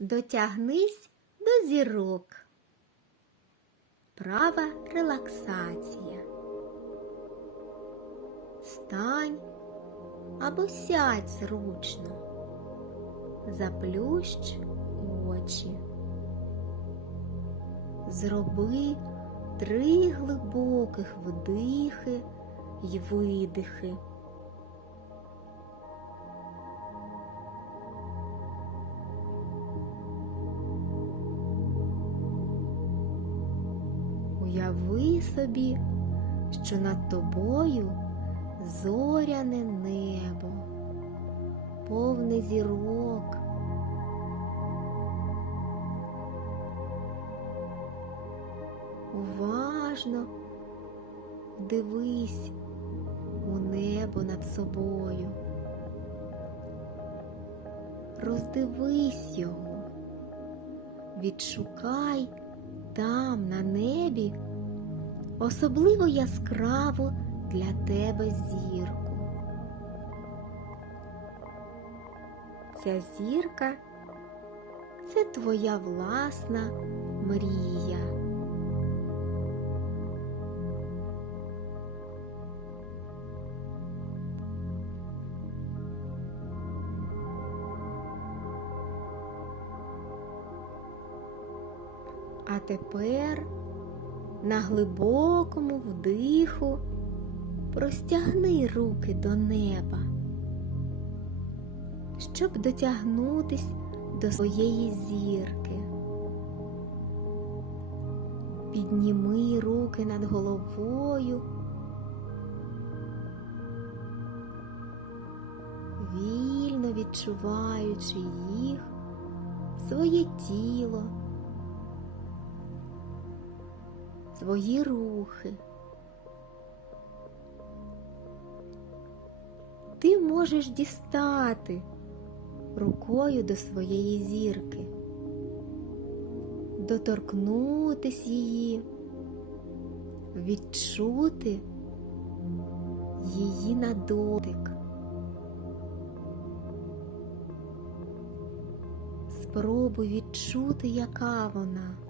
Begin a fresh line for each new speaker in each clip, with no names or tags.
Дотягнись до зірок. Права релаксація. Стань або сядь зручно. Заплющ очі. Зроби три глибоких вдихи й видихи. Уяви собі, що над тобою зоряне небо, повне зірок. Уважно дивись у небо над собою. Роздивись його, відшукай там на небі особливо яскраву для тебе зірку. Ця зірка це твоя власна мрія. А тепер на глибокому вдиху простягни руки до неба, щоб дотягнутись до своєї зірки. Підніми руки над головою, вільно відчуваючи їх, своє тіло. Свої рухи. Ти можеш дістати рукою до своєї зірки, доторкнутись її, відчути її на дотик. Спробуй відчути, яка вона.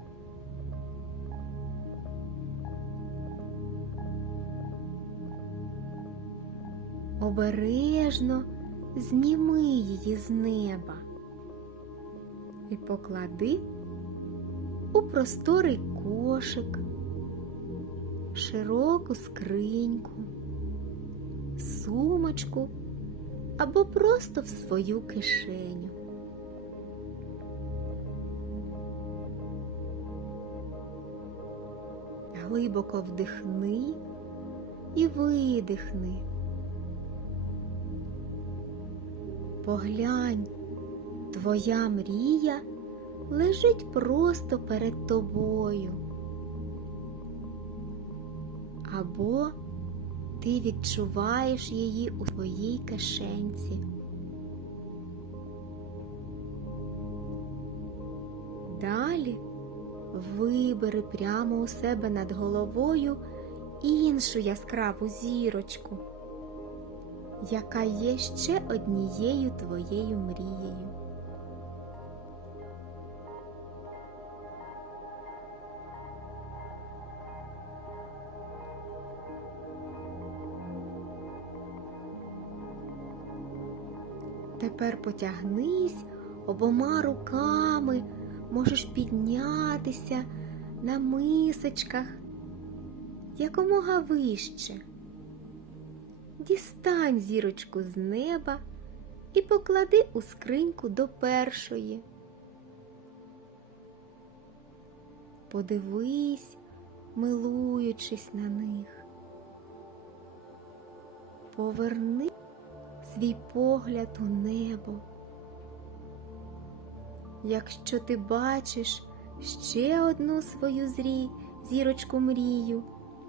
Обережно зніми її з неба і поклади у просторий кошик, широку скриньку, сумочку або просто в свою кишеню. Глибоко вдихни і видихни. Поглянь, твоя мрія лежить просто перед тобою. Або ти відчуваєш її у своїй кишенці. Далі вибери прямо у себе над головою іншу яскраву зірочку яка є ще однією твоєю мрією. Тепер потягнись обома руками, можеш піднятися на мисочках якомога вище. Дістань зірочку з неба і поклади у скриньку до першої. Подивись, милуючись на них. Поверни свій погляд у небо. Якщо ти бачиш ще одну свою зрі, зірочку мрію,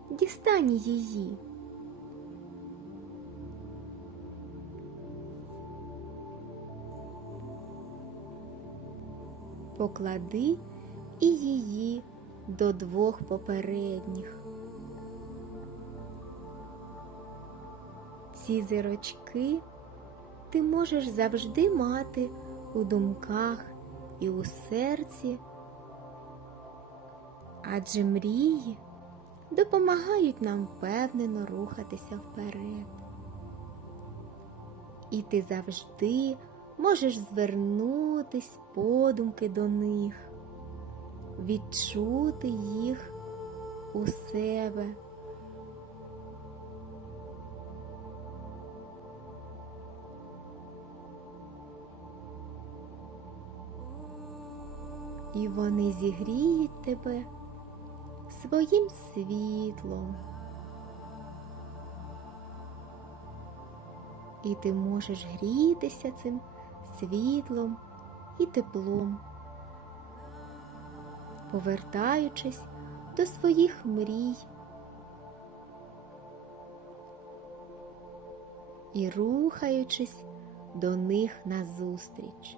дістань її. Поклади і її до двох попередніх. Ці зірочки ти можеш завжди мати у думках і у серці, адже мрії допомагають нам впевнено рухатися вперед. І ти завжди можеш звернутись подумки до них, відчути їх у себе. І вони зігріють тебе своїм світлом. І ти можеш грітися цим світлом і теплом, повертаючись до своїх мрій і рухаючись до них назустріч.